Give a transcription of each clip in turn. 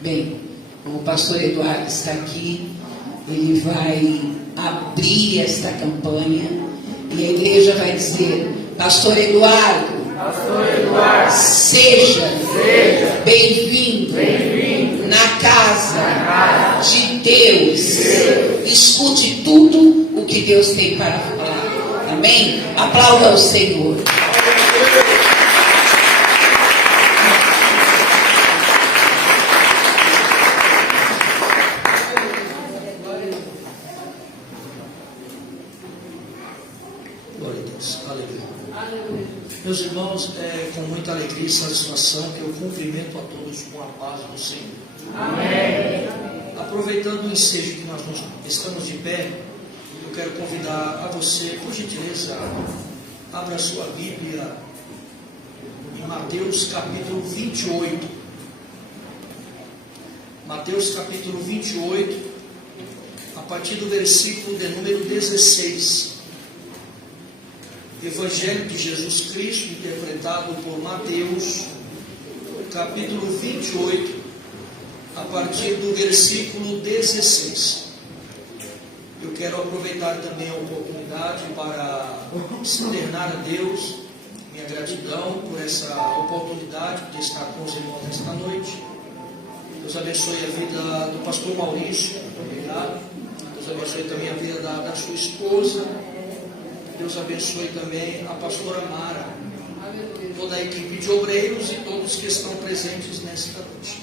Bem, o pastor Eduardo está aqui, ele vai abrir esta campanha e a igreja vai dizer: Pastor Eduardo, seja bem-vindo na casa de Deus. Escute tudo o que Deus tem para falar. Amém? Aplauda ao Senhor. Glória a Deus. Aleluia. Meus irmãos, é com muita alegria e satisfação que eu cumprimento a todos com a paz do Senhor. Amém. Aproveitando o ensejo que nós estamos de pé, eu quero convidar a você, por gentileza, abra a sua Bíblia em Mateus capítulo 28. Mateus capítulo 28, a partir do versículo de número 16. Evangelho de Jesus Cristo, interpretado por Mateus, capítulo 28, a partir do versículo 16. Eu quero aproveitar também a oportunidade para externar a Deus minha gratidão por essa oportunidade de estar com os irmãos nesta noite. Deus abençoe a vida do pastor Maurício, obrigado. Deus abençoe também a vida da sua esposa. Deus abençoe também a pastora Mara, toda a equipe de obreiros e todos que estão presentes nesta noite.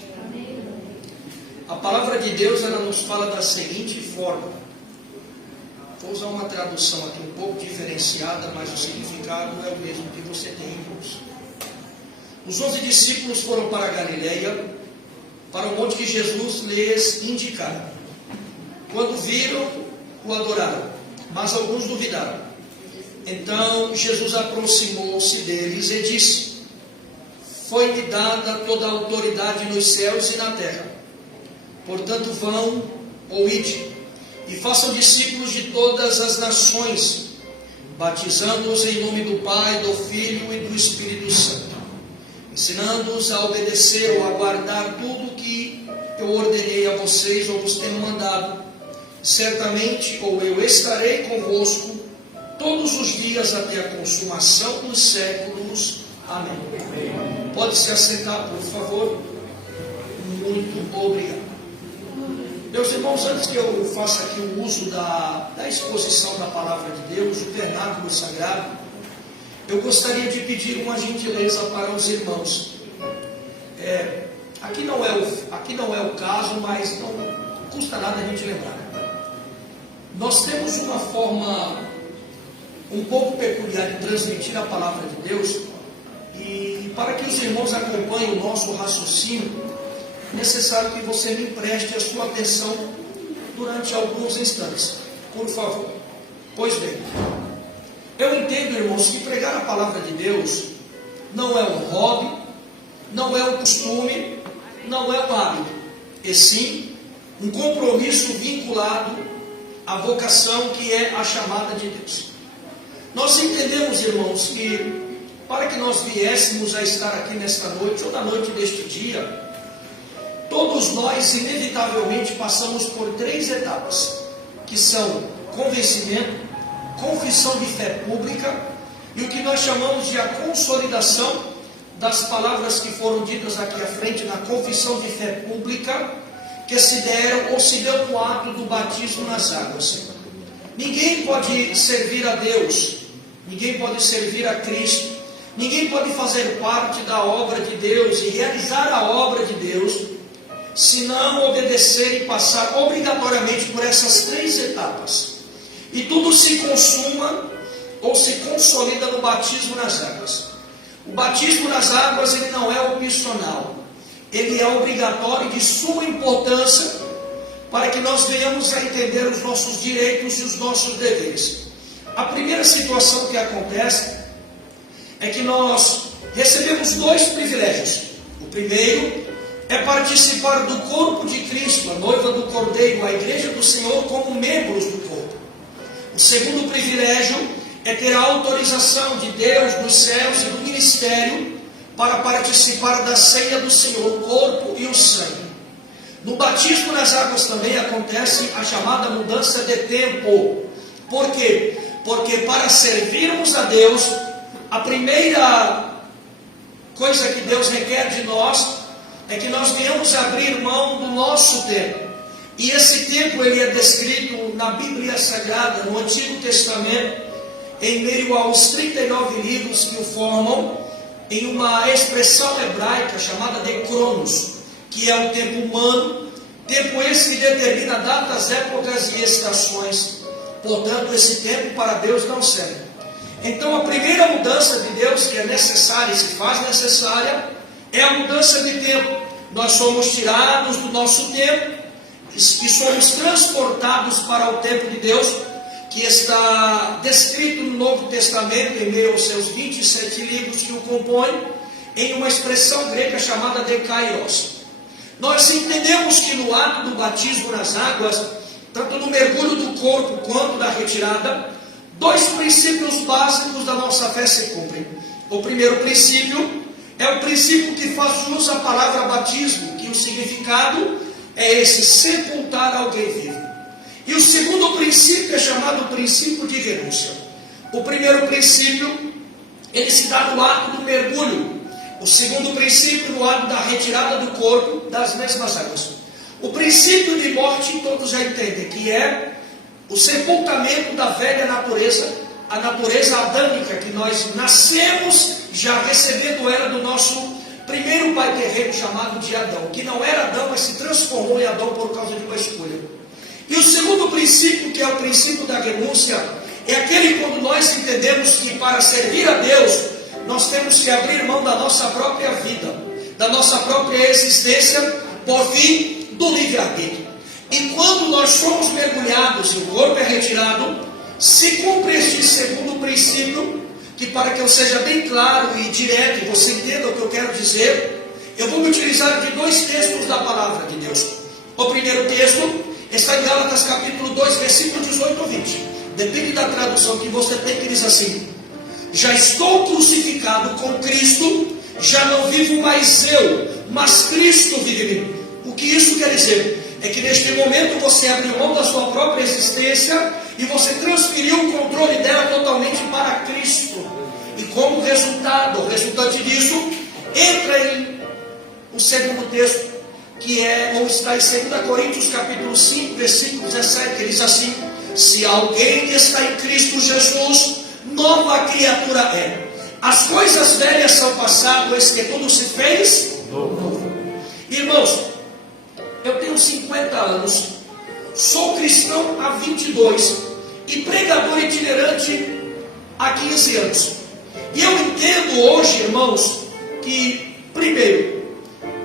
A palavra de Deus, ela nos fala da seguinte forma. Vou usar uma tradução aqui um pouco diferenciada, mas o significado é o mesmo que você tem em mãos. Os 11 discípulos foram para a Galileia, para o monte que Jesus lhes indicara. Quando viram, o adoraram, mas alguns duvidaram. Então Jesus aproximou-se deles e disse: Foi-me dada toda a autoridade nos céus e na terra. Portanto, vão ou ide, e façam discípulos de todas as nações, batizando-os em nome do Pai, do Filho e do Espírito Santo, ensinando-os a obedecer ou a guardar tudo que eu ordenei a vocês ou vos tenho mandado. Certamente, ou eu estarei convosco todos os dias até a consumação dos séculos. Amém. Pode se assentar, por favor. Muito obrigado. Meus irmãos, antes que eu faça aqui o uso da exposição da palavra de Deus, o vernáculo sagrado, eu gostaria de pedir uma gentileza para os irmãos. Aqui não é o caso, mas não custa nada a gente lembrar. Nós temos uma forma um pouco peculiar de transmitir a palavra de Deus, e para que os irmãos acompanhem o nosso raciocínio, é necessário que você me preste a sua atenção durante alguns instantes, por favor. Pois bem, eu entendo, irmãos, que pregar a palavra de Deus não é um hobby, não é um costume, não é um hábito, e sim um compromisso vinculado à vocação que é a chamada de Deus. Nós entendemos, irmãos, que para que nós viéssemos a estar aqui nesta noite ou na noite deste dia, todos nós inevitavelmente passamos por 3 etapas, que são convencimento, confissão de fé pública e o que nós chamamos de a consolidação das palavras que foram ditas aqui à frente na confissão de fé pública, que se deram ou se deu no ato do batismo nas águas. Ninguém pode servir a Deus, ninguém pode servir a Cristo, ninguém pode fazer parte da obra de Deus e realizar a obra de Deus, se não obedecer e passar obrigatoriamente por essas 3 etapas. E tudo se consuma ou se consolida no batismo nas águas. O batismo nas águas, ele não é opcional, ele é obrigatório, de suma importância, para que nós venhamos a entender os nossos direitos e os nossos deveres. A primeira situação que acontece é que nós recebemos 2 privilégios. O primeiro é participar do corpo de Cristo, a noiva do Cordeiro, a igreja do Senhor, como membros do corpo. O segundo privilégio é ter a autorização de Deus, dos céus e do ministério para participar da ceia do Senhor, o corpo e o sangue. No batismo nas águas também acontece a chamada mudança de tempo. Por quê? Porque para servirmos a Deus, a primeira coisa que Deus requer de nós é que nós venhamos abrir mão do nosso tempo. E esse tempo ele é descrito na Bíblia Sagrada, no Antigo Testamento, em meio aos 39 livros que o formam, em uma expressão hebraica chamada de Cronos, que é o tempo humano, tempo esse que determina datas, épocas e estações. Portanto, esse tempo para Deus não serve. Então, a primeira mudança de Deus que é necessária e se faz necessária é a mudança de tempo. Nós somos tirados do nosso tempo e somos transportados para o tempo de Deus, que está descrito no Novo Testamento, em meio aos seus 27 livros que o compõem, em uma expressão grega chamada de kairos. Nós entendemos que no ato do batismo nas águas, tanto no mergulho do corpo quanto da retirada, dois princípios básicos da nossa fé se cumprem. O primeiro princípio é o princípio que faz jus à palavra batismo, que o significado é esse: sepultar alguém vivo. E o segundo princípio é chamado princípio de renúncia. O primeiro princípio, ele se dá no ato do mergulho. O segundo princípio, no ato da retirada do corpo das mesmas águas. O princípio de morte, todos já entendem, que é o sepultamento da velha natureza, a natureza adâmica, que nós nascemos já recebendo ela do nosso primeiro pai terreno chamado de Adão, que não era Adão, mas se transformou em Adão por causa de uma escolha. E o segundo princípio, que é o princípio da renúncia, é aquele quando nós entendemos que para servir a Deus, nós temos que abrir mão da nossa própria vida, da nossa própria existência, por fim do livre-arbítrio. E quando nós somos mergulhados e o corpo é retirado, se cumpre este segundo princípio, que para que eu seja bem claro e direto, e você entenda o que eu quero dizer, eu vou me utilizar de dois textos da palavra de Deus. O primeiro texto está em Gálatas capítulo 2, versículo 18 ou 20. Depende da tradução que você tem, que diz assim: já estou crucificado com Cristo, já não vivo mais eu, mas Cristo vive em mim. O que isso quer dizer? É que neste momento você abriu mão da sua própria existência e você transferiu o controle dela totalmente para Cristo. E como resultado, o resultante disso, entra em o segundo texto, que é, ou está em 2 Coríntios capítulo 5, versículo 17, que diz assim: se alguém está em Cristo Jesus, nova criatura é. As coisas velhas são passadas, que tudo se fez novo. Irmãos, eu tenho 50 anos, sou cristão há 22 e pregador itinerante há 15 anos. E eu entendo hoje, irmãos, que, primeiro,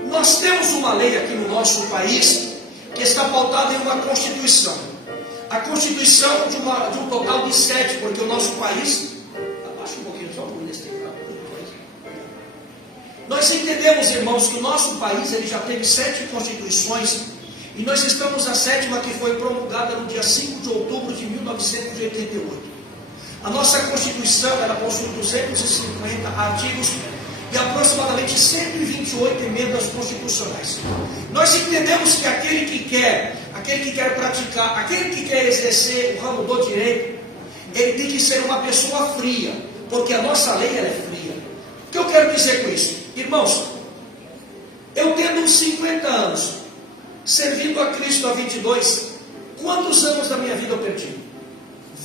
nós temos uma lei aqui no nosso país que está pautada em uma Constituição. A Constituição de um total de 7, porque o nosso país... Abaixa um pouquinho só por nesse tempo. Nós entendemos, irmãos, que o nosso país ele já teve 7 constituições e nós estamos na 7ª, que foi promulgada no dia 5 de outubro de 1988. A nossa Constituição ela possui 250 artigos e aproximadamente 128 emendas constitucionais. Nós entendemos que aquele que quer praticar, aquele que quer exercer o ramo do direito, ele tem que ser uma pessoa fria, porque a nossa lei ela é fria. O que eu quero dizer com isso? Irmãos, eu tendo 50 anos, servindo a Cristo há 22, quantos anos da minha vida eu perdi?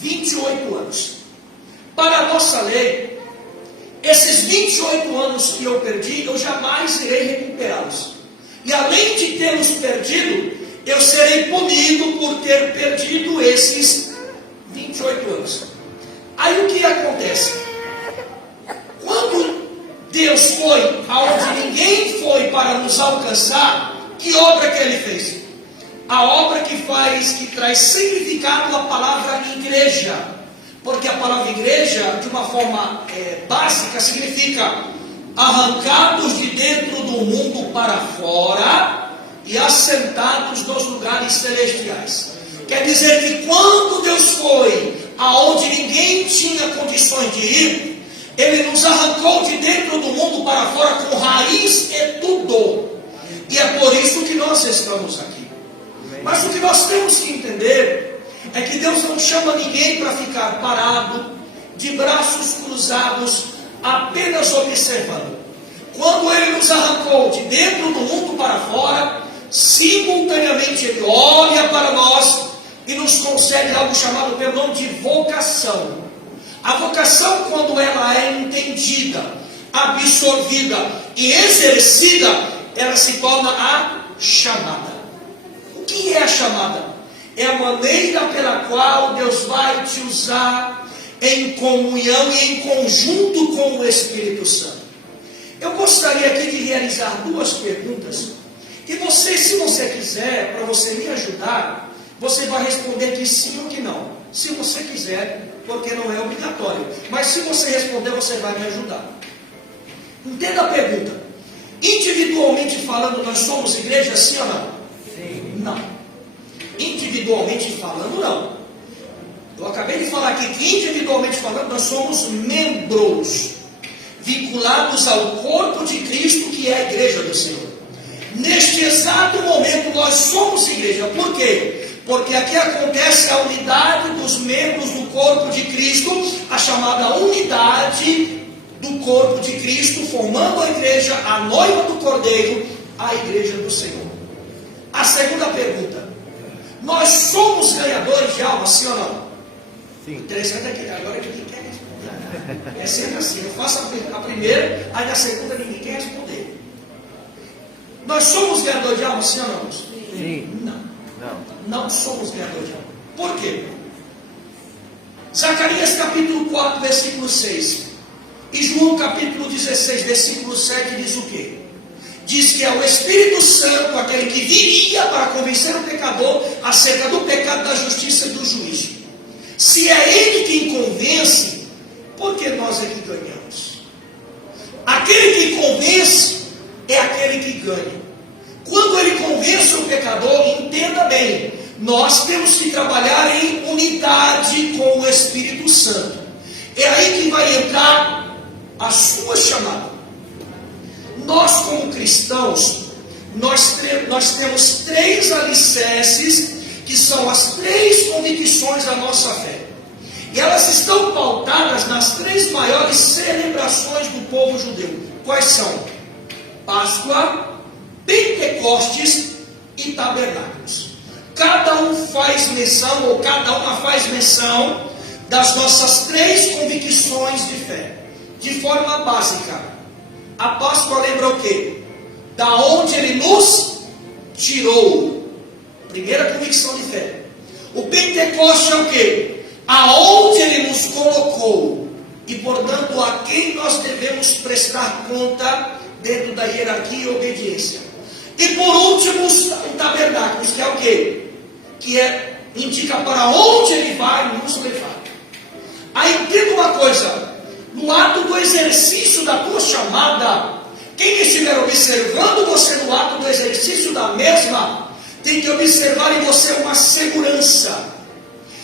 28 anos. Para a nossa lei, esses 28 anos que eu perdi, eu jamais irei recuperá-los. E além de tê-los perdido, eu serei punido por ter perdido esses 28 anos. Aí o que acontece? Quando Deus foi aonde ninguém foi para nos alcançar, que obra que Ele fez? A obra que traz significado à palavra igreja. Porque a palavra igreja, de uma forma básica, significa arrancados de dentro do mundo para fora e assentados nos lugares celestiais. Quer dizer que quando Deus foi aonde ninguém tinha condições de ir, Ele nos arrancou de dentro do mundo para fora com raiz e tudo. E é por isso que nós estamos aqui. Mas o que nós temos que entender é que Deus não chama ninguém para ficar parado, de braços cruzados, apenas observando. Quando Ele nos arrancou de dentro do mundo para fora, simultaneamente Ele olha para nós e nos concede algo chamado pelo nome de vocação. A vocação, quando ela é entendida, absorvida e exercida, ela se torna a chamada. O que é a chamada? É a maneira pela qual Deus vai te usar em comunhão e em conjunto com o Espírito Santo. Eu gostaria aqui de realizar duas perguntas. E você, se você quiser, para você me ajudar, você vai responder que sim ou que não. Se você quiser, porque não é obrigatório. Mas se você responder, você vai me ajudar. Entenda a pergunta. Individualmente falando, nós somos igreja, sim ou não? Sim. Não. Individualmente falando, não. Eu acabei de falar aqui que individualmente falando, nós somos membros vinculados ao corpo de Cristo, que é a igreja do Senhor. Neste exato momento, nós somos igreja. Por quê? Porque aqui acontece a unidade dos membros do corpo de Cristo, a chamada unidade do corpo de Cristo, formando a igreja, a noiva do Cordeiro, a igreja do Senhor. A segunda pergunta: nós somos ganhadores de alma, sim ou não? Sim. Interessante é que agora ninguém quer responder. É sempre assim, eu faço a primeira, aí na segunda ninguém quer responder. Nós somos ganhadores de alma, sim ou não? Sim. Não somos ganhadores de alma. Por quê? Zacarias capítulo 4, versículo 6. E João capítulo 16, versículo 7 diz o quê? Diz que é o Espírito Santo, aquele que viria para convencer o pecador acerca do pecado, da justiça e do juízo. Se é Ele quem convence, por que nós é que ganhamos? Aquele que convence é aquele que ganha. Quando Ele convence o pecador, entenda bem, nós temos que trabalhar em unidade com o Espírito Santo. É aí que vai entrar a sua chamada. Nós, como cristãos, nós temos três alicerces, que são as três convicções da nossa fé. E elas estão pautadas nas três maiores celebrações do povo judeu. Quais são? Páscoa, Pentecostes e Tabernáculos. Cada um faz menção, ou cada uma faz menção das nossas três convicções de fé. De forma básica, a Páscoa lembra o quê? Da onde Ele nos tirou. Primeira convicção de fé. O Pentecostes é o quê? Aonde Ele nos colocou. E portanto, a quem nós devemos prestar conta dentro da hierarquia e obediência. E por último, o tabernáculo, que é o quê? Que indica para onde Ele vai nos levar. Aí entenda uma coisa: no ato do exercício da tua chamada, quem estiver observando você no ato do exercício da mesma, tem que observar em você uma segurança,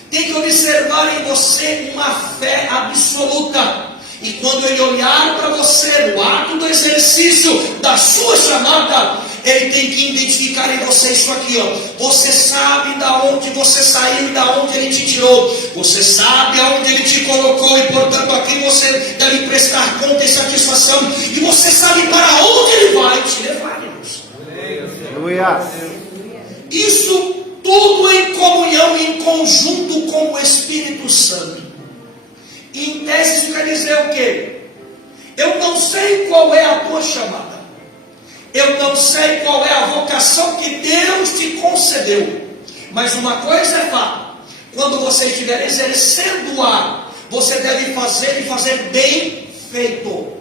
tem que observar em você uma fé absoluta. E quando Ele olhar para você no ato do exercício da sua chamada, Ele tem que identificar em você isso aqui, ó. Você sabe da onde você saiu e da onde Ele te tirou. Você sabe aonde Ele te colocou e portanto aqui você deve prestar conta e satisfação. E você sabe para onde Ele vai te levar, irmãos. Aleluia. Isso tudo em comunhão, em conjunto com o Espírito Santo. E em tese isso quer dizer o quê? Eu não sei qual é a tua chamada. Eu não sei qual é a vocação que Deus te concedeu. Mas uma coisa é fato: quando você estiver exercendo-a, você deve fazer e fazer bem feito.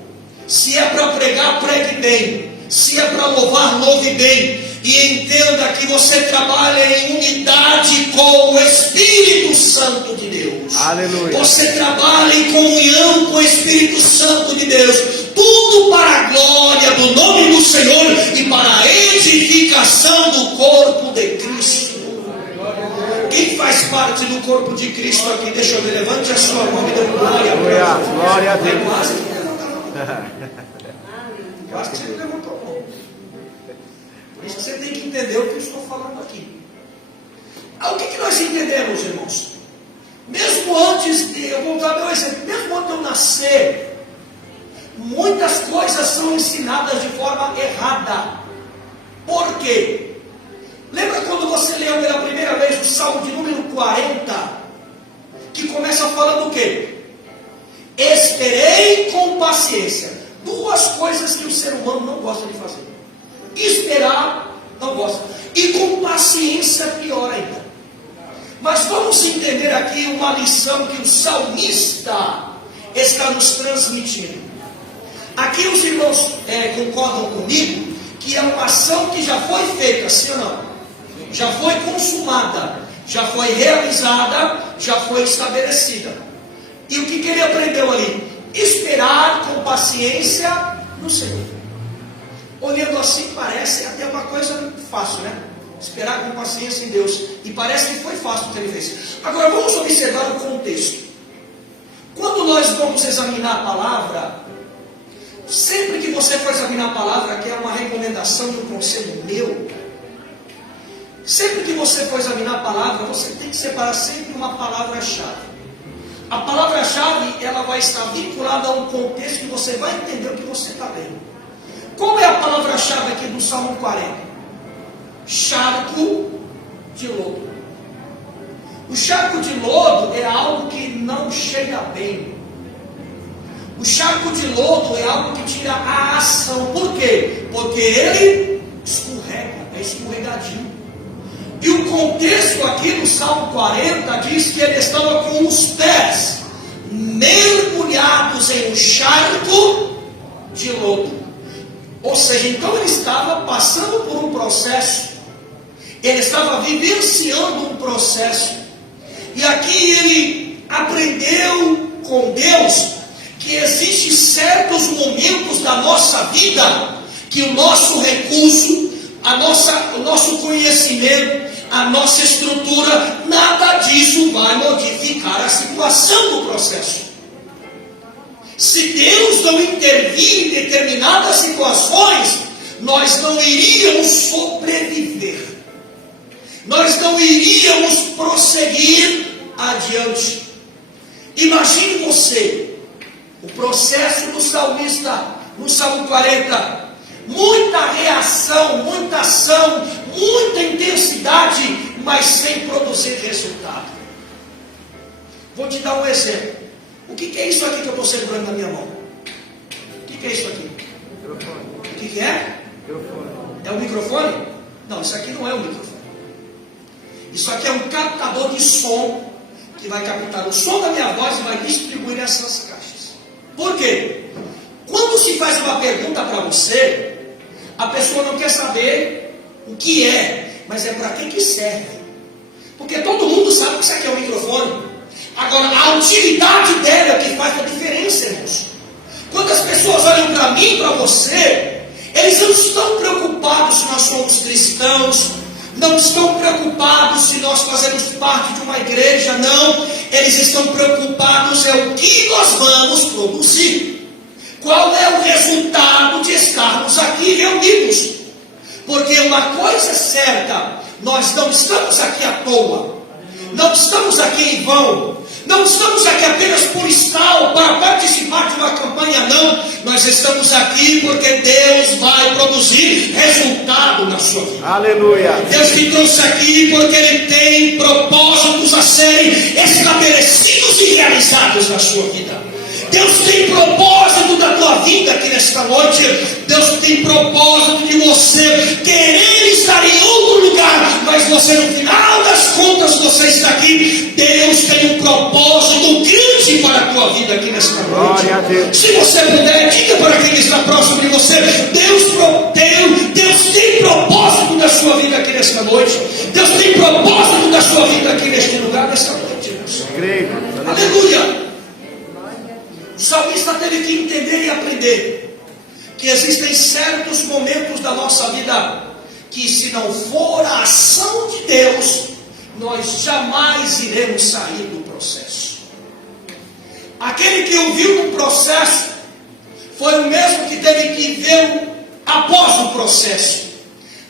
Se é para pregar, pregue bem. Se é para louvar, louve bem. E entenda que você trabalha em unidade com o Espírito Santo de Deus. Aleluia. Você trabalha em comunhão com o Espírito Santo de Deus. Tudo para a glória do nome do Senhor e para a edificação do corpo de Cristo. Quem faz parte do corpo de Cristo aqui? Deixa eu ver, levante a sua mão e dê glória. Glória a Deus. Quase que você levantou a mão. Por isso que você tem que entender o que eu estou falando aqui. O que nós entendemos, irmãos? Mesmo antes de, eu vou dar meu exemplo, mesmo antes de eu nascer, muitas coisas são ensinadas de forma errada. Por quê? Lembra quando você leu pela primeira vez o Salmo de número 40, que começa falando o quê? Esperei com paciência. Duas coisas que o ser humano não gosta de fazer. Esperar, não gosta. E com paciência, pior ainda. Mas vamos entender aqui uma lição que o salmista está nos transmitindo. Aqui os irmãos concordam comigo que é uma ação que já foi feita, sim ou não? Já foi consumada, já foi realizada, já foi estabelecida. E o que ele aprendeu ali? Esperar com paciência no Senhor. Olhando assim parece até uma coisa fácil, né? Esperar com paciência em Deus. E parece que foi fácil o que ele fez. Agora vamos observar o contexto. Quando nós vamos examinar a palavra, sempre que você for examinar a palavra, que é uma recomendação de um conselho meu, sempre que você for examinar a palavra, você tem que separar sempre uma palavra-chave. A palavra-chave, ela vai estar vinculada a um contexto que você vai entender o que você está lendo. Qual é a palavra-chave aqui do Salmo 40? Charco de lodo. O charco de lodo é algo que não cheira bem. O charco de lodo é algo que tira a ação. Por quê? Porque ele escorrega, é escorregadio. E o contexto aqui no Salmo 40 diz que ele estava com os pés mergulhados em um charco de lodo. Ou seja, então ele estava passando por um processo, ele estava vivenciando um processo. E aqui ele aprendeu com Deus que existem certos momentos da nossa vida que o nosso recurso, o nosso conhecimento, a nossa estrutura, nada disso vai modificar a situação do processo. Se Deus não intervir em determinadas situações, nós não iríamos sobreviver. Nós não iríamos prosseguir adiante. Imagine você, o processo do salmista, no Salmo 40, muita reação, muita ação, muita intensidade, mas sem produzir resultado. Vou te dar um exemplo. O que é isso aqui que eu estou segurando na minha mão? O que é isso aqui? Microfone. O que é? Microfone. É o microfone? Não, isso aqui não é o microfone. Isso aqui é um captador de som que vai captar o som da minha voz e vai distribuir essas caixas. Por quê? Quando se faz uma pergunta para você, a pessoa não quer saber o que é, mas é para que serve. Porque todo mundo sabe que isso aqui é um microfone. Agora, a utilidade dela é o que faz a diferença, irmãos. Quando as pessoas olham para mim, para você, eles não estão preocupados se nós somos cristãos, não estão preocupados se nós fazemos parte de uma igreja, não. Eles estão preocupados é o que nós vamos produzir. Qual é o resultado de estarmos aqui reunidos? Porque uma coisa é certa, nós não estamos aqui à toa, não estamos aqui em vão, não estamos aqui apenas por estar ou para participar de uma campanha, não. Nós estamos aqui porque Deus vai produzir resultado na sua vida. Aleluia. Deus te trouxe aqui porque Ele tem propósitos a serem estabelecidos e realizados na sua vida. Deus tem propósito da tua vida aqui nesta noite. Deus tem propósito de você querer estar em outro lugar, mas você no final das contas você está aqui. Deus tem um propósito grande para a tua vida aqui nesta noite. Glória a Deus. Se você puder, diga para quem está próximo de você: Deus tem propósito da sua vida aqui nesta noite. Deus tem propósito da sua vida aqui neste lugar nesta noite. Creio. Aleluia. O salmista teve que entender e aprender que existem certos momentos da nossa vida que, se não for a ação de Deus, nós jamais iremos sair do processo. Aquele que ouviu no processo foi o mesmo que teve que ver após o processo.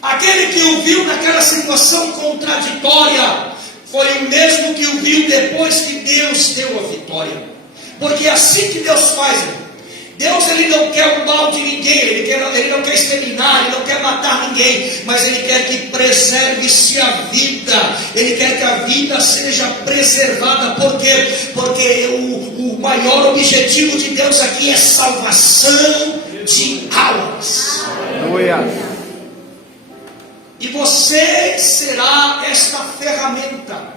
Aquele que o viu naquela situação contraditória foi o mesmo que o viu depois que Deus deu a vitória. Porque é assim que Deus faz. Deus, ele não quer o mal de ninguém, ele não quer exterminar, ele não quer matar ninguém, mas ele quer que preserve-se a vida, ele quer que a vida seja preservada. Por quê? Porque o maior objetivo de Deus aqui é salvação de almas. Aleluia. E você será esta ferramenta,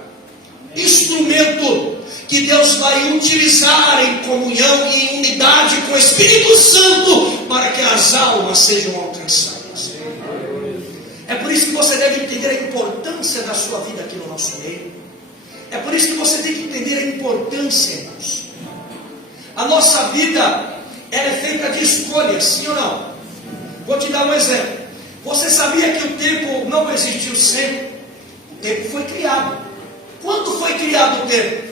instrumento que Deus vai utilizar em comunhão e em unidade com o Espírito Santo para que as almas sejam alcançadas. É por isso que você deve entender a importância da sua vida aqui no nosso meio. É por isso que você tem que entender a importância, irmãos. A nossa vida, ela é feita de escolhas, sim ou não? Vou te dar um exemplo. Você sabia que o tempo não existiu sempre? O tempo foi criado. Quando foi criado o tempo?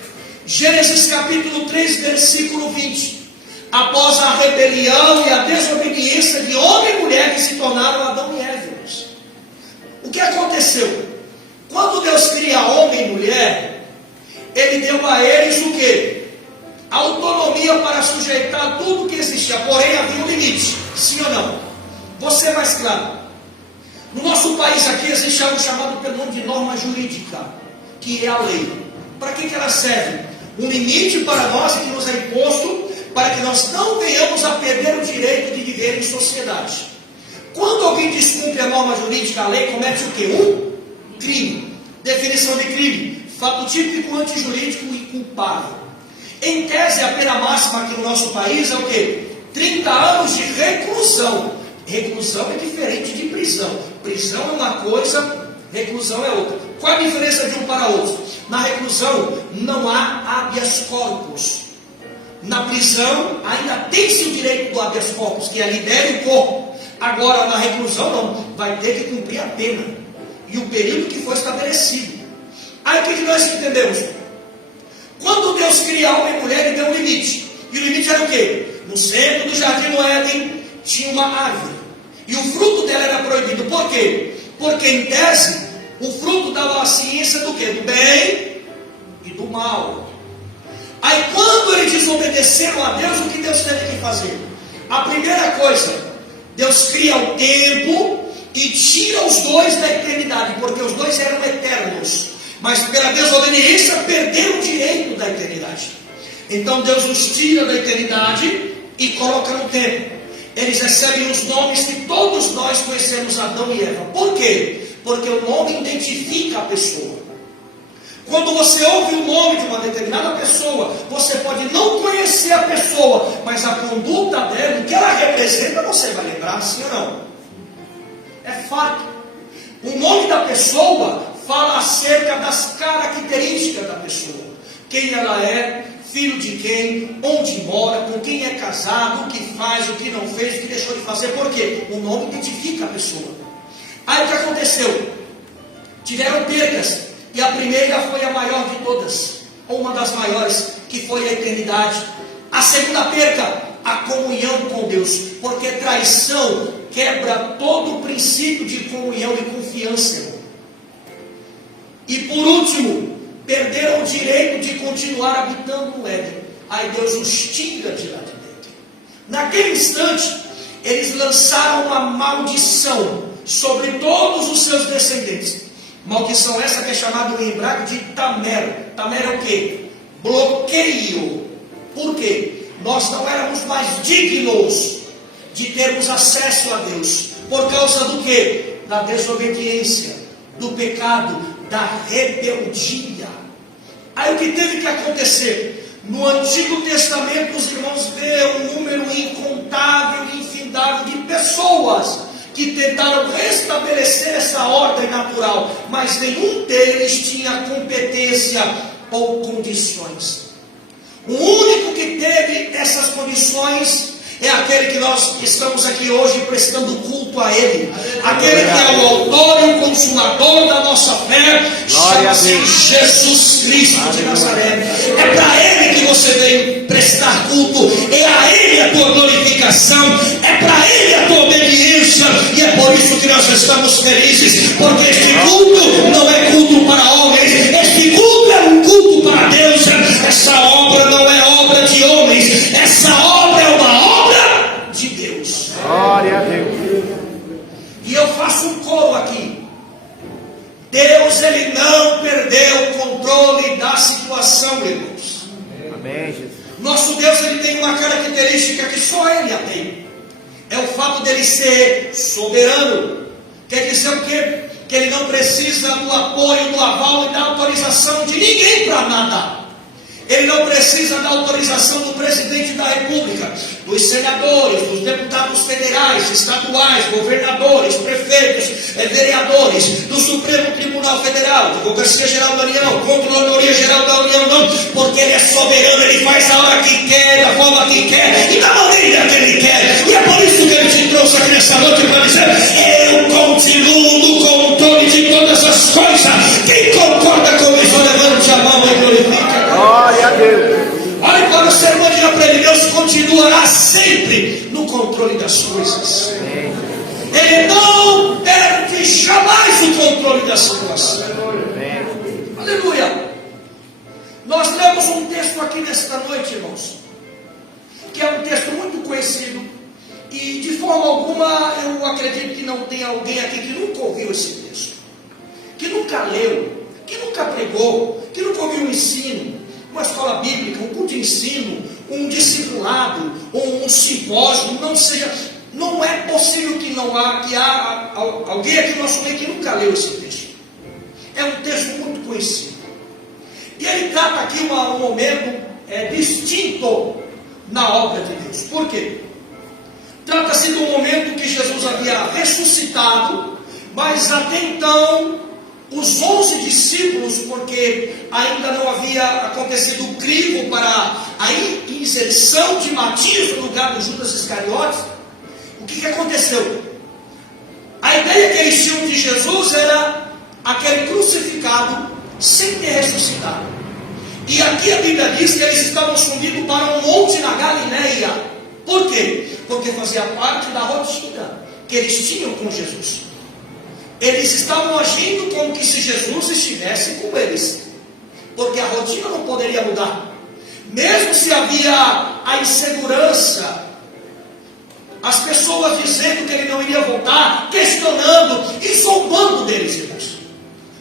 Gênesis capítulo 3, versículo 20. Após a rebelião e a desobediência de homem e mulher que se tornaram Adão e Eva. O que aconteceu? Quando Deus cria homem e mulher, Ele deu a eles o quê? Autonomia para sujeitar tudo que existia. Porém havia um limite. Sim ou não? Vou ser mais claro. No nosso país aqui existe algo chamado pelo nome de norma jurídica, que é a lei. Para que ela serve? Um limite para nós que nos é imposto, para que nós não venhamos a perder o direito de viver em sociedade. Quando alguém descumpre a norma jurídica, a lei comete o quê? Um crime. Definição de crime: fato típico, antijurídico e culpável. Em tese, a pena máxima aqui no nosso país é o quê? 30 anos de reclusão. Reclusão é diferente de prisão. Prisão é uma coisa, reclusão é outra. Qual a diferença de um para outro? Na reclusão não há habeas corpus. Na prisão ainda tem-se o direito do habeas corpus, que é libere o corpo. Agora na reclusão não, vai ter que cumprir a pena e o período que foi estabelecido. Aí o que nós entendemos? Quando Deus cria homem e mulher, Ele deu um limite. E o limite era o quê? No centro do jardim do Éden tinha uma árvore, e o fruto dela era proibido. Por quê? Porque em tese o fruto dava a ciência do quê? Do bem e do mal. Aí quando eles desobedeceram a Deus, o que Deus teve que fazer? A primeira coisa, Deus cria o tempo e tira os dois da eternidade, porque os dois eram eternos, mas pela desobediência perderam o direito da eternidade. Então Deus os tira da eternidade e coloca no tempo. Eles recebem os nomes que todos nós conhecemos, Adão e Eva. Por quê? Porque o nome identifica a pessoa. Quando você ouve o nome de uma determinada pessoa, você pode não conhecer a pessoa, mas a conduta dela, o que ela representa, você vai lembrar, sim ou não? É fato. O nome da pessoa fala acerca das características da pessoa. Quem ela é, filho de quem, onde mora, com quem é casado, o que faz, o que não fez, o que deixou de fazer. Por quê? O nome identifica a pessoa. Aí o que aconteceu? Tiveram perdas, e a primeira foi a maior de todas, ou uma das maiores, que foi a eternidade. A segunda perca, a comunhão com Deus, porque traição quebra todo o princípio de comunhão e confiança. E por último, perderam o direito de continuar habitando no Éden. Aí Deus os tira de lá de dentro. Naquele instante, eles lançaram uma maldição sobre todos os seus descendentes. Maldição essa que é chamada em hebraico de tamer. Tamer é o quê? Bloqueio. Por quê? Nós não éramos mais dignos de termos acesso a Deus. Por causa do quê? Da desobediência, do pecado, da rebeldia. Aí o que teve que acontecer? No Antigo Testamento, os irmãos vê um número incontável e infindável de pessoas que tentaram restabelecer essa ordem natural, mas nenhum deles tinha competência ou condições. O único que teve essas condições é aquele que nós estamos aqui hoje prestando culto a Ele. Aquele que é o autor e o consumador da nossa fé, chama-se Jesus Cristo de Nazaré. É para Ele que você veio prestar culto, é a Ele a tua glorificação, é para Ele a tua obediência, e é por isso que nós estamos felizes, porque este culto não é culto para homens, este culto é um culto para Deus. Essa obra não é obra de homens, essa obra é uma obra de Deus. Glória a Deus. E eu faço um coro aqui. Deus, Ele não perdeu o controle da situação, irmãos. Amém, Jesus. Nosso Deus, Ele tem uma característica que só Ele a tem. É o fato dele ser soberano. Quer dizer o quê? Que Ele não precisa do apoio, do aval e da autorização de ninguém para nada. Ele não precisa da autorização do presidente da República, dos senadores, dos deputados federais, estaduais, governadores, prefeitos, vereadores, do Supremo Tribunal Federal, Advocacia Geral da União, Controladoria Geral da União, não, porque Ele é soberano, Ele faz a hora que quer, da forma que quer e da maneira que Ele quer. E é por isso que Ele te trouxe aqui nessa noite para dizer: eu continuo no controle de todas as coisas. Quem concorda com isso, levante a mão e glorifica. Glória a Deus. Olhe para o sermão de aprender. Deus continuará sempre no controle das coisas. Ele não perde jamais o controle da situação. Aleluia. Nós lemos um texto aqui nesta noite, irmãos, que é um texto muito conhecido, e de forma alguma eu acredito que não tem alguém aqui que nunca ouviu esse texto, que nunca leu, que nunca pregou, que nunca ouviu um ensino, uma escola bíblica, um culto de ensino, um discipulado, um simpósio, não é possível que há alguém aqui no nosso meio que nunca leu esse texto. É um texto muito conhecido. E ele trata aqui um momento distinto na obra de Deus. Por quê? Trata-se do momento que Jesus havia ressuscitado, mas até então os 11 discípulos, porque ainda não havia acontecido o crivo para a inserção de Matias no lugar de Judas Iscariotes, o que aconteceu? A ideia que eles tinham de Jesus era aquele crucificado sem ter ressuscitado. E aqui a Bíblia diz que eles estavam subindo para um monte na Galileia. Por quê? Porque fazia parte da rotina que eles tinham com Jesus. Eles estavam agindo como que se Jesus estivesse com eles, porque a rotina não poderia mudar. Mesmo se havia a insegurança, as pessoas dizendo que ele não iria voltar, questionando e zombando deles, irmãos.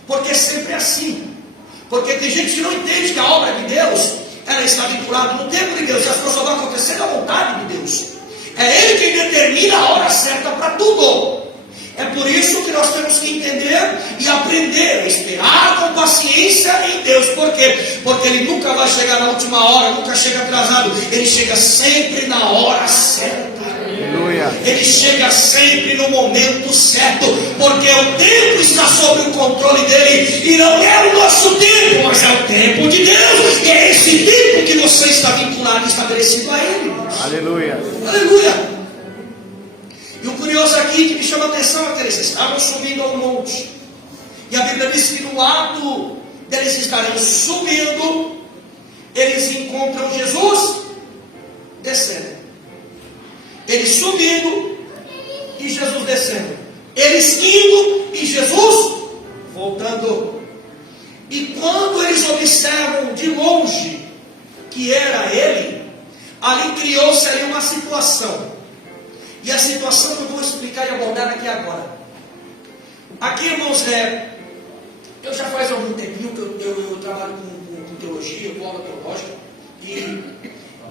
Porque sempre é assim. Porque tem gente que não entende que a obra de Deus, ela está vinculada no tempo de Deus, e as coisas só vão acontecer na vontade de Deus. É Ele quem determina a hora certa para tudo. É por isso que nós temos que entender e aprender a esperar com paciência em Deus. Por quê? Porque Ele nunca vai chegar na última hora, nunca chega atrasado. Ele chega sempre na hora certa. Aleluia. Ele chega sempre no momento certo, porque o tempo está sob o controle dele, e não é o nosso tempo, mas é o tempo de Deus, e é esse tempo que você está vinculado e estabelecido a Ele. Aleluia. Aleluia. E o curioso aqui que me chama a atenção é que eles estavam subindo ao monte, e a Bíblia diz que no ato deles estarem subindo, eles encontram Jesus descendo. Eles subindo e Jesus descendo. Eles indo e Jesus voltando. E quando eles observam de longe que era Ele, ali criou-se ali uma situação. E a situação que eu vou explicar e abordar aqui agora. Aqui, irmãos, eu já faz algum tempinho que eu trabalho com teologia, com aula teológica, e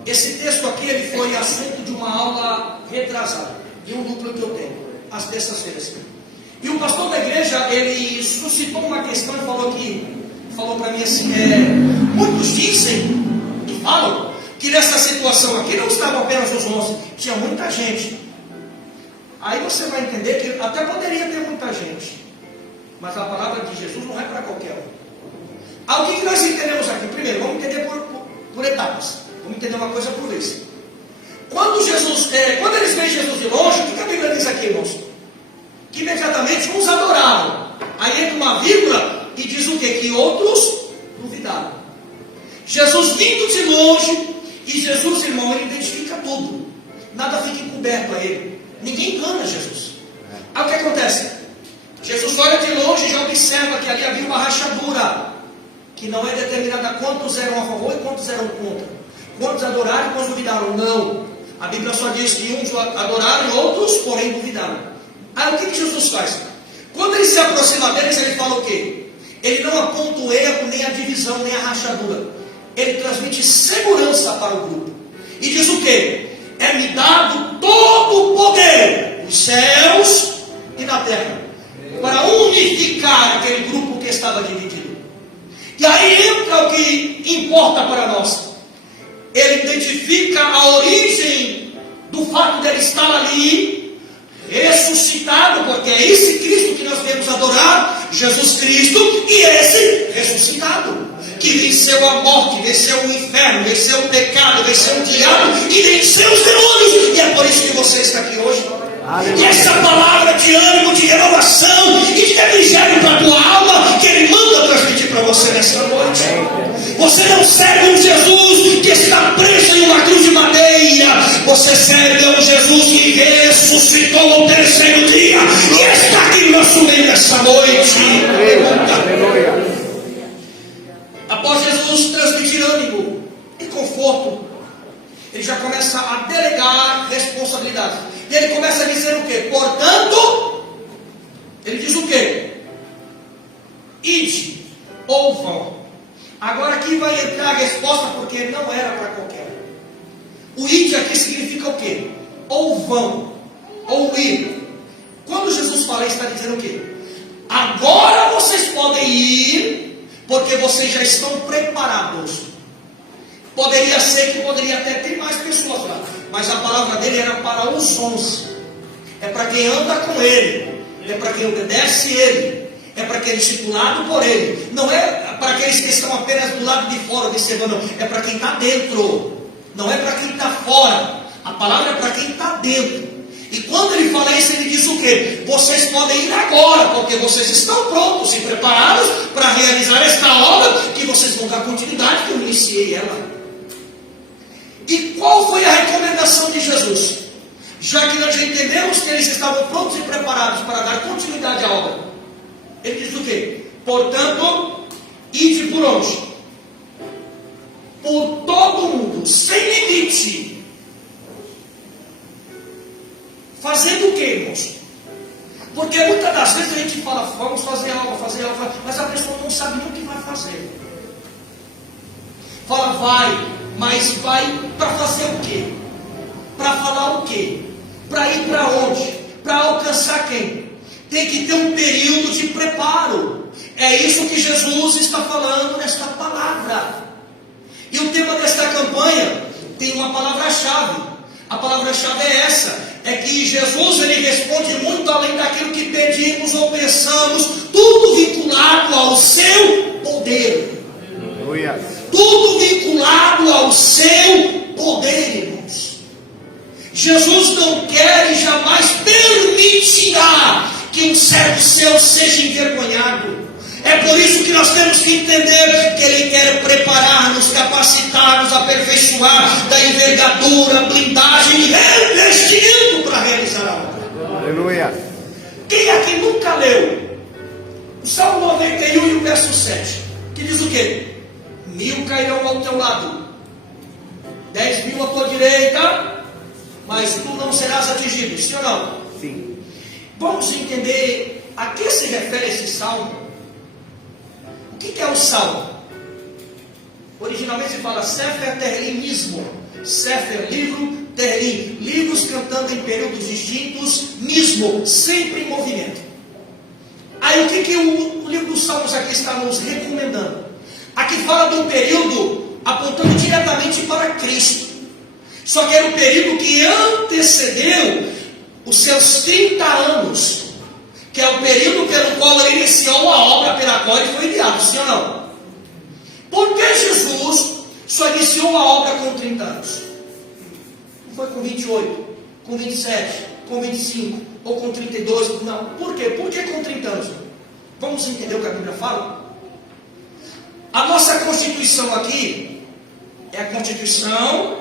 esse texto aqui ele foi assunto de uma aula retrasada, de um núcleo que eu tenho, às terças-feiras. E o pastor da igreja, ele suscitou uma questão e falou para mim assim, muitos dizem e falam que nessa situação aqui não estavam apenas os 11, tinha muita gente. Aí você vai entender que até poderia ter muita gente, mas a palavra de Jesus não é para qualquer um. O que nós entendemos aqui? Primeiro, vamos entender por etapas. Vamos entender uma coisa por vez. Quando eles veem Jesus de longe, o que a Bíblia diz aqui, irmãos? Que imediatamente uns adoraram. Aí entra uma vírgula e diz o quê? Que outros duvidaram. Jesus vindo de longe, e Jesus, irmão, ele identifica tudo. Nada fica encoberto a ele. Ninguém engana Jesus. Aí o que acontece? Jesus olha de longe e já observa que ali havia uma rachadura, que não é determinada quantos eram a favor e quantos eram contra. Quantos adoraram e quantos duvidaram. Não. A Bíblia só diz que uns adoraram e outros, porém, duvidaram. Aí o que Jesus faz? Quando ele se aproxima deles, ele fala o quê? Ele não aponta o erro, nem a divisão, nem a rachadura. Ele transmite segurança para o grupo. E diz o quê? É-me dado todo o poder nos céus e na terra, para unificar aquele grupo que estava dividido. E aí entra o que importa para nós. Ele identifica a origem do fato dele estar ali, ressuscitado, porque é esse Cristo que nós devemos adorar, Jesus Cristo, e esse ressuscitado, que venceu a morte, venceu o inferno, venceu o pecado, venceu o diabo e venceu os demônios. E é por isso que você está aqui hoje. E essa palavra de ânimo, de renovação e de refrigério para a tua alma, que Ele manda transmitir para você nesta noite. Você não serve um Jesus que está preso em uma cruz de madeira. Você serve um Jesus que ressuscitou no terceiro dia e está aqui no nosso meio nesta noite. Aleluia. Após Jesus transmitir ânimo e conforto, ele já começa a delegar responsabilidades. E ele começa a dizer o quê? Portanto, ele diz o quê? Ide ou vão. Agora aqui vai entrar a resposta, porque não era para qualquer um. O ide aqui significa o quê? Ou vão, ou ir. Quando Jesus fala, ele está dizendo o quê? Agora vocês podem ir, porque vocês já estão preparados. Poderia ser que poderia até ter mais pessoas lá, mas a palavra dele era para os 11. É para quem anda com ele, é para quem obedece ele, é para quem é discipulado por ele. Não é para aqueles que estão apenas do lado de fora observando, não. É para quem está dentro, não é para quem está fora. A palavra é para quem está dentro. E quando ele fala isso, ele diz o quê? Vocês podem ir agora, porque vocês estão prontos e preparados para realizar esta obra, que vocês vão dar continuidade, que eu iniciei ela. E qual foi a recomendação de Jesus? Já que nós já entendemos que eles estavam prontos e preparados para dar continuidade à obra, ele diz o quê? Portanto, ide por onde? Por todo o mundo, sem limite. Fazendo o quê, irmãos? Porque muitas das vezes a gente fala, vamos fazer algo, mas a pessoa não sabe nem o que vai fazer. Fala, vai, mas vai para fazer o quê? Para falar o quê? Para ir para onde? Para alcançar quem? Tem que ter um período de preparo. É isso que Jesus está falando nesta palavra. E o tema desta campanha tem uma palavra-chave. A palavra-chave é essa. É que Jesus, ele responde muito além daquilo que pedimos ou pensamos. Tudo vinculado ao seu poder. Aleluia. Tudo vinculado ao seu poder, irmãos. Jesus não quer e jamais permitirá que um servo seu seja envergonhado. É por isso que nós temos que entender que Ele quer preparar-nos, capacitar-nos, aperfeiçoar da envergadura, blindagem e revestimento para realizar a obra. Aleluia. Quem aqui nunca leu o Salmo 91 e o verso 7? Que diz o quê? 1000 cairão ao teu lado, 10.000 à tua direita, mas tu não serás atingido. Sim ou não? Sim. Vamos entender a que se refere esse salmo. O que é o salmo? Originalmente se fala Sefer Tehillim mismo. Sefer, livro, Tehillim, livros cantando em períodos distintos, mismo, sempre em movimento. Aí o que o livro dos Salmos aqui está nos recomendando? Aqui fala de um período apontando diretamente para Cristo. Só que era um período que antecedeu os seus 30 anos, que é o período pelo qual ele iniciou a obra pela qual ele foi enviado, sim ou não? Por que Jesus só iniciou a obra com 30 anos? Não foi com 28, com 27, com 25, ou com 32, não. Por quê? Por que com 30 anos? Vamos entender o que a Bíblia fala? A nossa Constituição aqui é a Constituição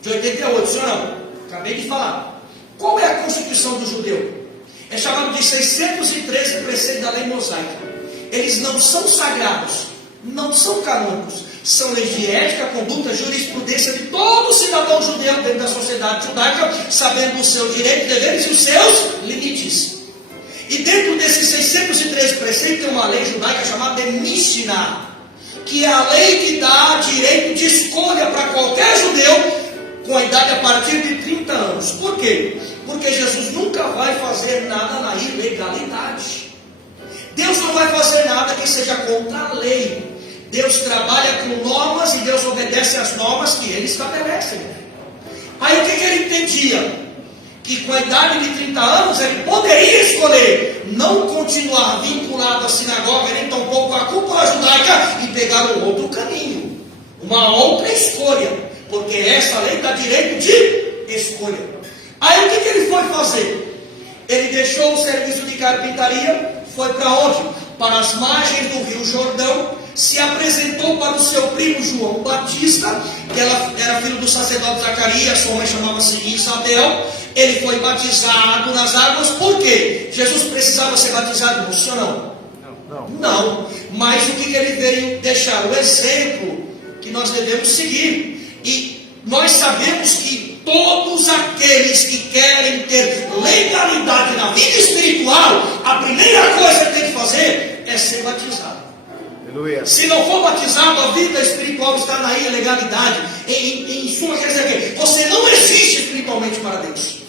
de 88, sim ou não? Acabei de falar. Qual é a Constituição do judeu? É chamado de de 613 preceitos da lei mosaica. Eles não são sagrados, não são canônicos, são leis de ética, conduta, jurisprudência de todo cidadão judeu dentro da sociedade judaica, sabendo os seus direitos, deveres e os seus limites. E dentro desses 613 preceitos tem uma lei judaica chamada de Mishnah, que é a lei que dá direito de escolha para qualquer judeu com a idade a partir de 30 anos. Por quê? Porque Jesus nunca vai fazer nada na ilegalidade. Deus não vai fazer nada que seja contra a lei. Deus trabalha com normas e Deus obedece às normas que Ele estabelece. Aí o que ele entendia? Que com a idade de 30 anos ele poderia escolher não continuar vinculado à sinagoga, nem tampouco à cúpula judaica e pegar um outro caminho, uma outra escolha, porque essa lei dá direito de escolha. Aí o que ele foi fazer? Ele deixou o serviço de carpintaria, foi para onde? Para as margens do Rio Jordão, se apresentou para o seu primo João Batista, que era filho do sacerdote Zacarias, sua mãe chamava-se Isabel. Ele foi batizado nas águas. Por quê? Jesus precisava ser batizado, não, sim ou não? Não. Mas o que ele veio deixar? O exemplo que nós devemos seguir. E nós sabemos que todos aqueles que querem ter legalidade na vida espiritual, a primeira coisa que tem que fazer é ser batizado. Aleluia. Se não for batizado, a vida espiritual está na ilegalidade. Em suma, quer dizer que você não existe espiritualmente para Deus.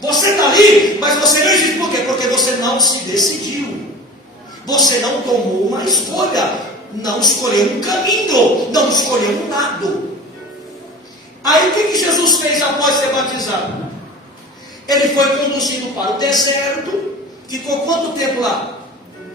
Você está ali, mas você não existe. Por quê? Porque você não se decidiu. Você não tomou uma escolha. Não escolheu um caminho. Não escolheu um lado. Aí o que Jesus fez após ser batizado? Ele foi conduzido para o deserto. Ficou quanto tempo lá?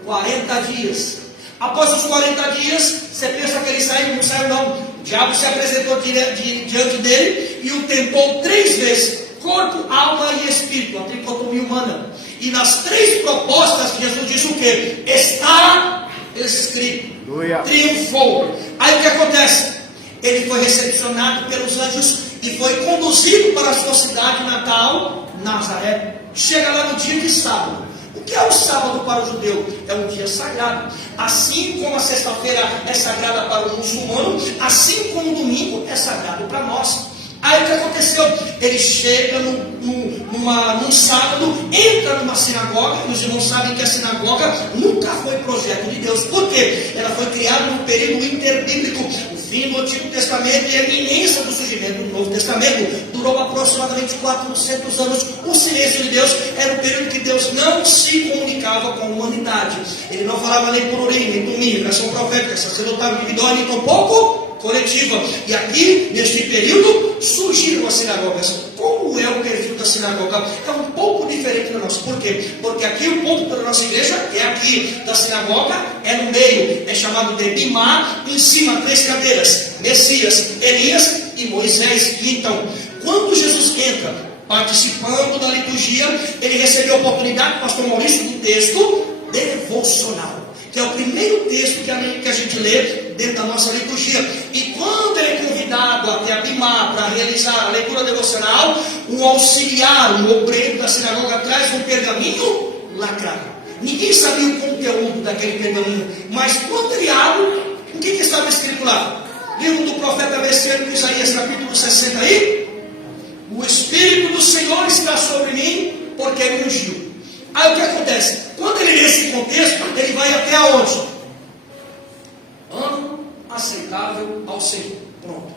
40 dias. Após os 40 dias, você pensa que ele saiu? Não saiu não. O diabo se apresentou diante dele e o tentou 3 vezes. Corpo, alma e espírito, a tricotomia humana. E nas 3 propostas, Jesus disse o quê? Está escrito. Aleluia. Triunfou. Aí o que acontece? Ele foi recepcionado pelos anjos e foi conduzido para a sua cidade natal, Nazaré. Chega lá no dia de sábado. O que é o sábado para o judeu? É um dia sagrado. Assim como a sexta-feira é sagrada para o muçulmano, assim como o domingo é sagrado para nós. Aí o que aconteceu? Ele chega num sábado, entra numa sinagoga, e os irmãos sabem que a sinagoga nunca foi projeto de Deus. Por quê? Ela foi criada no período interbíblico, o fim do Antigo Testamento e a iminência do surgimento do Novo Testamento. Durou aproximadamente 400 anos. O silêncio de Deus era o período que Deus não se comunicava com a humanidade. Ele não falava nem por Urim, nem Tumim, nação profética, sacerdotal individual, nem tampouco coletiva. E aqui, neste período, surgiram as sinagogas. Como é o perfil da sinagoga? É um pouco diferente da nossa. Por quê? Porque aqui o ponto da nossa igreja é aqui da sinagoga, é no meio, é chamado de Bimá, em cima 3 cadeiras, Messias, Elias e Moisés. E então, quando Jesus entra participando da liturgia, ele recebeu a oportunidade, pastor Maurício, do texto devocional, que é o primeiro texto que a gente lê dentro da nossa liturgia. E quando ele é convidado até a Bimá para realizar a leitura devocional, um auxiliar, um obreiro da sinagoga traz um pergaminho lacrado. Ninguém sabia o conteúdo daquele pergaminho, mas quando ele abre, o que estava escrito lá? Livro do profeta messiânico Isaías, capítulo 60 aí. O Espírito do Senhor está sobre mim, porque me ungiu. Aí o que acontece? Quando ele lê esse contexto, ele vai até aonde? Ano aceitável ao Senhor. Pronto.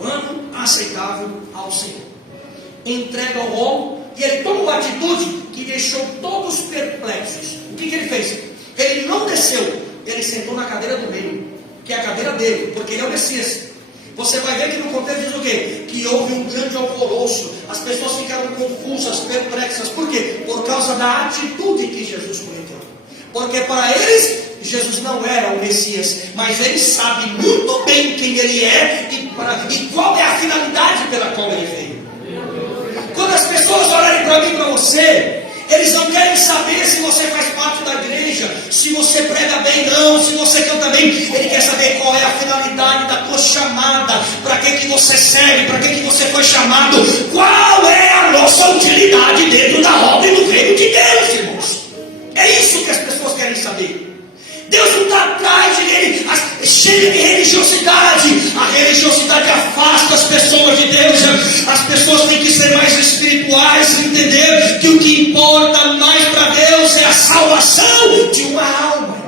Ano aceitável ao Senhor. Entrega ao rolo e ele toma uma atitude que deixou todos perplexos. O que ele fez? Ele não desceu, ele sentou na cadeira do meio, que é a cadeira dele, porque ele é o Messias. Você vai ver que no contexto diz o quê? Que houve um grande alvoroço, as pessoas ficaram confusas, perplexas. Por quê? Por causa da atitude que Jesus cometeu. Porque para eles, Jesus não era o Messias, mas eles sabem muito bem quem ele é e qual é a finalidade pela qual ele veio. Quando as pessoas olharem para mim e para você, eles não querem saber se você faz parte da igreja, se você prega bem, não, se você canta bem. Ele quer saber qual é a finalidade da tua chamada, para que você serve, para que você foi chamado, qual é a nossa utilidade dentro da obra e no reino religiosidade afasta as pessoas de Deus. As pessoas têm que ser mais espirituais, entender que o que importa mais para Deus é a salvação de uma alma.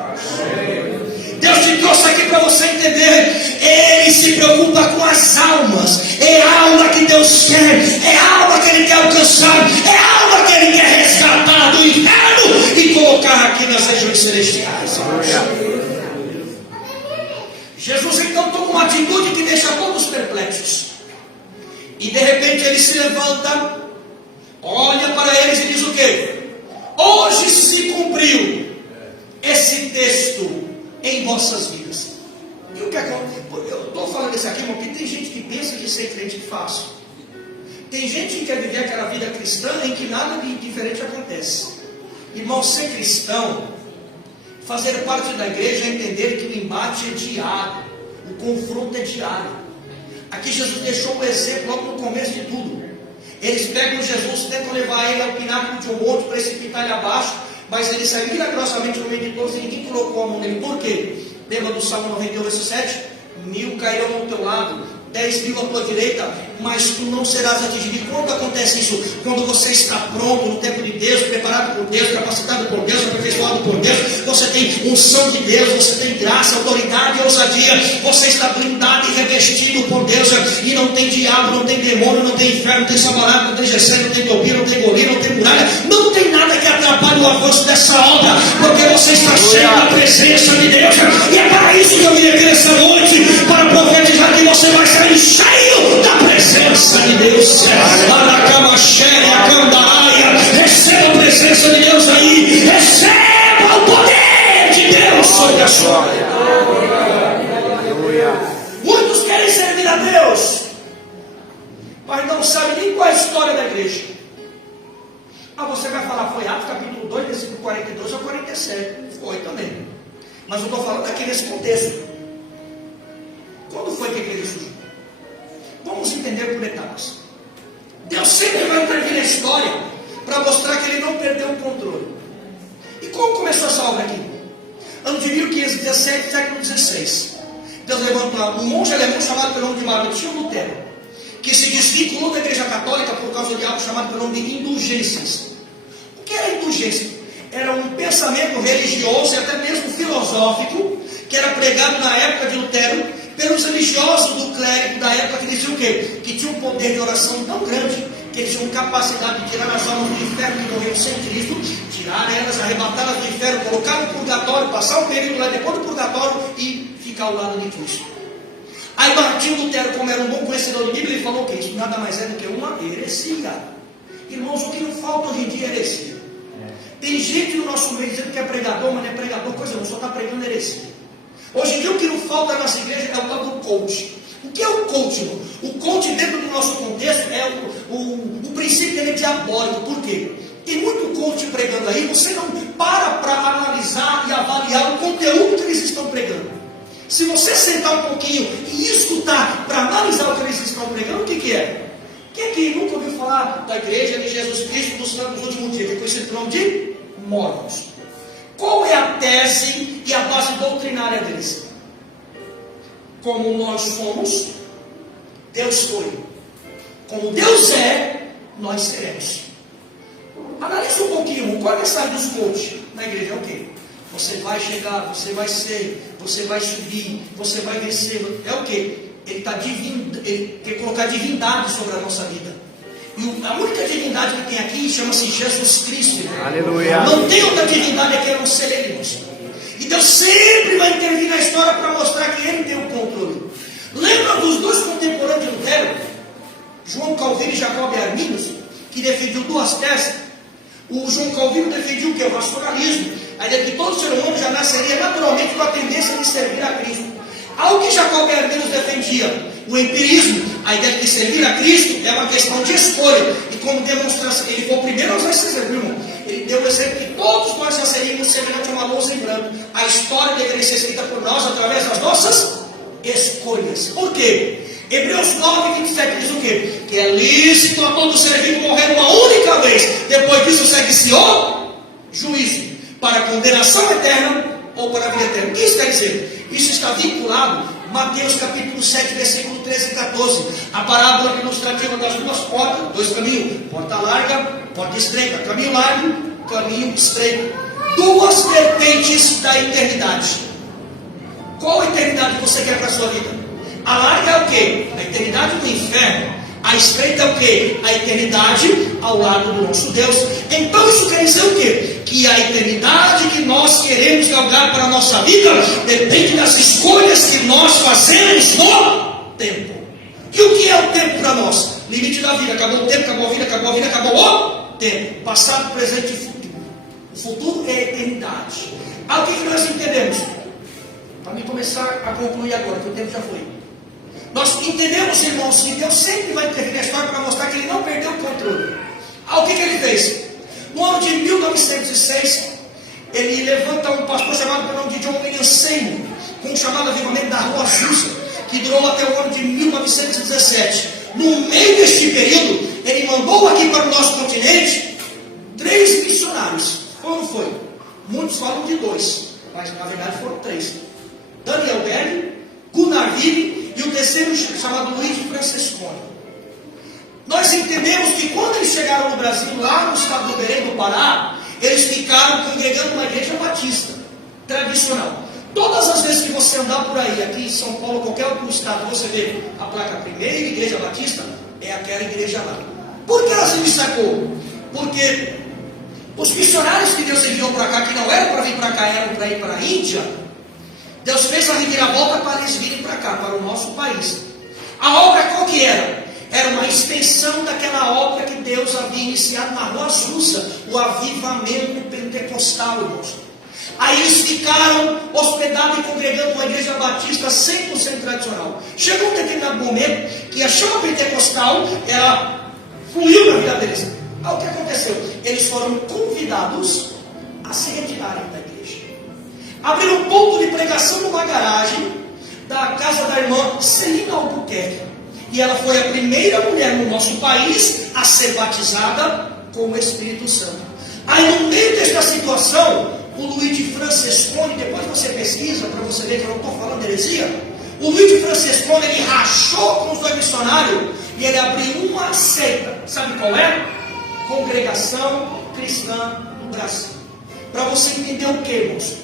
Deus te trouxe aqui para você entender. Ele se preocupa com as almas. É a alma que Deus quer. É a alma que Ele quer alcançar. É a alma que Ele quer resgatar do inferno e colocar aqui nas regiões celestiais. Jesus então toma uma atitude que deixa todos perplexos. E de repente Ele se levanta, olha para eles e diz o quê? Hoje se cumpriu esse texto em vossas vidas. E o que acontece? Eu estou falando isso aqui, irmão, porque tem gente que pensa que ser crente é fácil. Tem gente que quer viver aquela vida cristã em que nada de diferente acontece. Irmão, ser cristão, fazer parte da igreja é entender que o embate é diário, o confronto é diário. Aqui Jesus deixou um exemplo logo no começo de tudo. Eles pegam Jesus, tentam levar ele ao pináculo de um monte, precipitar ele abaixo, mas ele saiu milagrosamente no meio de todos e ninguém colocou a mão nele. Por quê? Lembra do Salmo 91, verso 7? 1000 cairão ao teu lado, 10.000 à tua direita, mas tu não serás atingido. Quando acontece isso? Quando você está pronto no tempo de Deus, preparado por Deus, capacitado por Deus, aperfeiçoado por Deus, você tem unção de Deus, você tem graça, autoridade e ousadia, você está blindado e revestido por Deus, e não tem diabo, não tem demônio, não tem inferno, não tem sabalado, não tem gessé, não tem tobia, não tem golinho, não tem muralha, não tem nada que atrapalhe o avanço dessa obra, porque você está cheio da presença de Deus, e é para isso que eu vim aqui nessa noite, para profetizar que você vai sair cheio da presença de Deus. Receba a presença de Deus aí, receba o poder de Deus sobre a sua vida. Muitos querem servir a Deus, mas não sabem nem qual é a história da igreja. Você vai falar, foi Atos capítulo 2, versículo 42 ao 47. Foi também, mas eu estou falando aqui nesse contexto. Quando foi que a igreja surgiu? Vamos entender por etapas. Deus sempre vai intervir na história para mostrar que Ele não perdeu o controle. E como começou essa obra aqui? Ano de 1517, século XVI. Deus levantou um monge alemão chamado pelo nome de Martinho Lutero, que se desvinculou da igreja católica por causa de algo chamado pelo nome de indulgências. O que era indulgência? Era um pensamento religioso e até mesmo filosófico que era pregado na época de Lutero pelos religiosos do clérigo da época, que diziam o quê? Que tinha um poder de oração tão grande que eles tinham capacidade de tirar as almas do inferno que morreram sem Cristo, tirar elas, arrebatá-las do inferno, colocar no purgatório, passar um período lá depois do purgatório e ficar ao lado de Cristo. Aí Martinho Lutero, como era um bom conhecedor de Bíblia, ele falou que isso nada mais é do que uma heresia. Irmãos, o que não falta hoje em dia é heresia. Tem gente no nosso meio dizendo que é pregador, mas não é pregador, coisa não, só está pregando heresia. Hoje em dia o que não falta nessa igreja é o tal do coach. O que é o coach, irmão? O coach dentro do nosso contexto é o princípio dele é diabólico. Por quê? Tem muito coach pregando aí, você não para analisar e avaliar o conteúdo que eles estão pregando. Se você sentar um pouquinho e escutar para analisar o que eles estão pregando, o que é? Quem aqui nunca ouviu falar da igreja de Jesus Cristo dos santos dos últimos dias, que é conhecido pelo nome de Mormons? Qual é a tese e a base doutrinária deles? Como nós somos, Deus foi. Como Deus é, nós seremos. Analise um pouquinho, qual é a mensagem dos coaches na igreja? É o quê? Você vai chegar, você vai ser, você vai subir, você vai vencer. É o quê? Ele quer colocar divindade sobre a nossa vida. E a única divindade que tem aqui chama-se Jesus Cristo. Aleluia. Não tem outra divindade aqui a não ser Ele, irmãos. E Deus sempre vai intervir na história para mostrar que Ele tem o controle. Lembra dos dois contemporâneos de Lutero, João Calvino e Jacob Arminius, que defendiam duas teses? O João Calvino defendia o que? O racionalismo. A ideia de que todo ser humano já nasceria naturalmente com a tendência de servir a Cristo. Ao que Jacob Arminius defendia? O empirismo. A ideia de que servir a Cristo é uma questão de escolha. E como demonstração, ele foi o primeiro a usar esse exemplo, irmão. Ele deu o exemplo que todos nós já seríamos semelhante a uma lousa em branco. A história deveria ser escrita por nós através das nossas escolhas. Por quê? Hebreus 9, 27 diz o quê? Que é lícito a todo ser vivo morrer uma única vez. Depois disso segue-se o juízo. Para a condenação eterna ou para a vida eterna. O que isso quer dizer? Isso está vinculado Mateus capítulo 7, versículo 13 e 14. A parábola que nos trativa das duas portas, dois caminhos, porta larga, porta estreita, caminho largo, caminho estreito. Duas vertentes da eternidade. Qual eternidade você quer para a sua vida? A larga é o quê? A eternidade do inferno. A estreita é o quê? A eternidade ao lado do nosso Deus. Então isso quer dizer o quê? Que a eternidade que nós queremos galgar para a nossa vida depende das escolhas que nós fazemos no tempo. E o que é o tempo para nós? Limite da vida. Acabou o tempo, acabou a vida, acabou a vida, acabou o tempo. Passado, presente e futuro. O futuro é a eternidade. O que nós entendemos? Para mim começar a concluir agora, que o tempo já foi. Nós entendemos, irmãos, que Deus sempre vai intervir na história para mostrar que Ele não perdeu o controle. O que Ele fez? No ano de 1906, Ele levanta um pastor chamado pelo nome de John William Seymour, com um chamado avivamento da Rua Azusa, que durou até o ano de 1917. No meio deste período, Ele mandou aqui para o nosso continente 3 missionários. Como foi? Muitos falam de 2, mas na verdade foram 3. Daniel Berry, Gunnar Ville e o terceiro chamado Luiz Francesconi. Nós entendemos que quando eles chegaram no Brasil, lá no estado do Belém do Pará, eles ficaram congregando uma igreja batista tradicional. Todas as vezes que você andar por aí, aqui em São Paulo, qualquer outro estado, você vê a placa primeira igreja batista, é aquela igreja lá. Por que ela se destacou? Porque os missionários que Deus enviou para cá, que não eram para vir para cá, eram para ir para a Índia, Deus fez a reviravolta para eles virem para cá, para o nosso país. A obra qual que era? Era uma extensão daquela obra que Deus havia iniciado na Rua Azusa, o avivamento pentecostal, irmãos. Aí eles ficaram hospedados e congregando uma igreja batista 100% tradicional. Chegou um determinado momento que a chama pentecostal, ela fluiu na vida deles. O que aconteceu? Eles foram convidados a se retirarem da igreja. Abriram um ponto de pregação numa garagem da casa da irmã Celina Albuquerque. E ela foi a primeira mulher no nosso país a ser batizada com o Espírito Santo. Aí no meio desta situação, o Luiz Francesconi, depois você pesquisa para você ver que eu não estou falando heresia, o Luiz Francesconi, ele rachou com os 2 missionários e ele abriu uma seita. Sabe qual é? Congregação Cristã do Brasil. Para você entender o que, irmãos?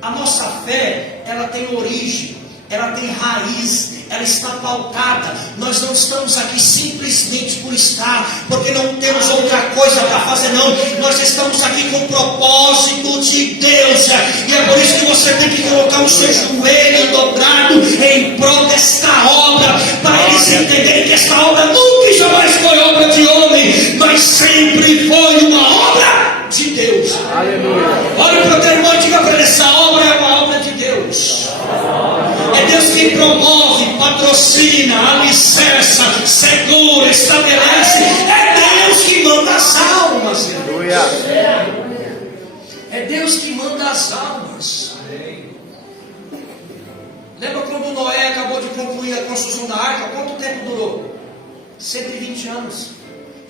A nossa fé, ela tem origem, ela tem raiz, ela está pautada. Nós não estamos aqui simplesmente por estar, porque não temos outra coisa para fazer, não. Nós estamos aqui com o propósito de Deus, e é por isso que você tem que colocar o seu joelho dobrado em prol desta obra, para eles entenderem que esta obra nunca e jamais foi obra de homem, mas sempre foi uma obra de Deus. Aleluia. Olha para o teu irmão e diga para ele: essa obra é uma obra de Deus. É Deus quem promove, patrocina, alicerça, segura, estabelece. É Deus que manda as almas. Aleluia. É Deus que manda as almas. Lembra quando Noé acabou de concluir a construção da arca? Quanto tempo durou? 120 anos.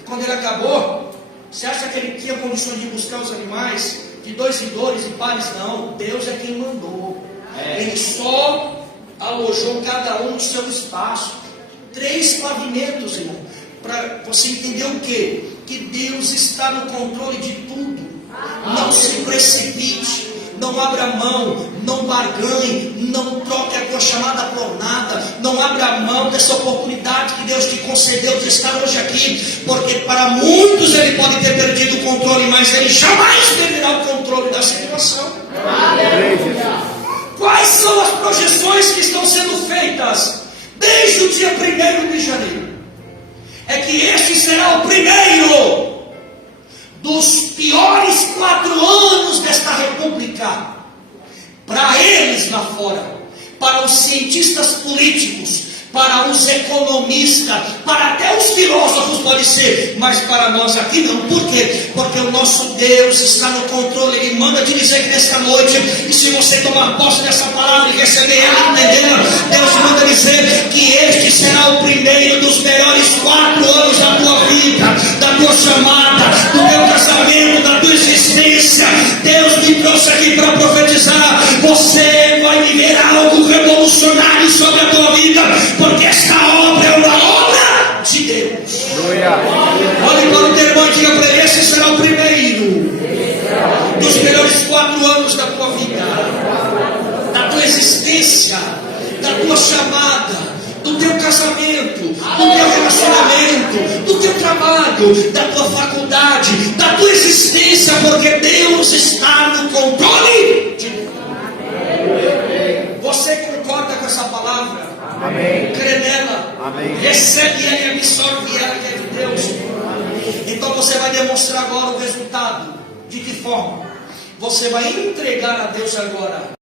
E quando ele acabou, você acha que ele tinha condições de buscar os animais de 2 em 2 e pares? Não, Deus é quem mandou. Ele só alojou cada um no seu espaço. 3 pavimentos, irmão. Para você entender o quê? Que Deus está no controle de tudo. Não se precipite, não abra mão, não barganhe, não troque a tua chamada por nada, não abra mão dessa oportunidade que Deus te concedeu de estar hoje aqui, porque para muitos ele pode ter perdido o controle, mas ele jamais perderá o controle da situação. Quais são as projeções que estão sendo feitas desde o dia 1º de janeiro? É que este será o primeiro dos piores 4 anos desta república, para eles lá fora, para os cientistas políticos, para os economistas, para até os filósofos pode ser, mas para nós aqui não. Por quê? Porque o nosso Deus está no controle. Ele manda te dizer que nesta noite, e se você tomar posse dessa palavra e receber ela, entendê-la, Deus manda dizer que este será o primeiro dos melhores 4 anos da tua vida, da tua chamada, do teu casamento, da tua existência. Deus me trouxe aqui para profetizar. Você vai viver algo revolucionário sobre a esse será o primeiro dos melhores 4 anos da tua vida, da tua existência, da tua chamada, do teu casamento, do teu relacionamento, do teu trabalho, da tua faculdade, da tua existência, porque Deus está no controle de tudo. Você concorda com essa palavra? Amém. Crê nela? Amém. Recebe ela e absorve ela, que é de Deus. Então você vai demonstrar agora o resultado. De que forma? Você vai entregar a Deus agora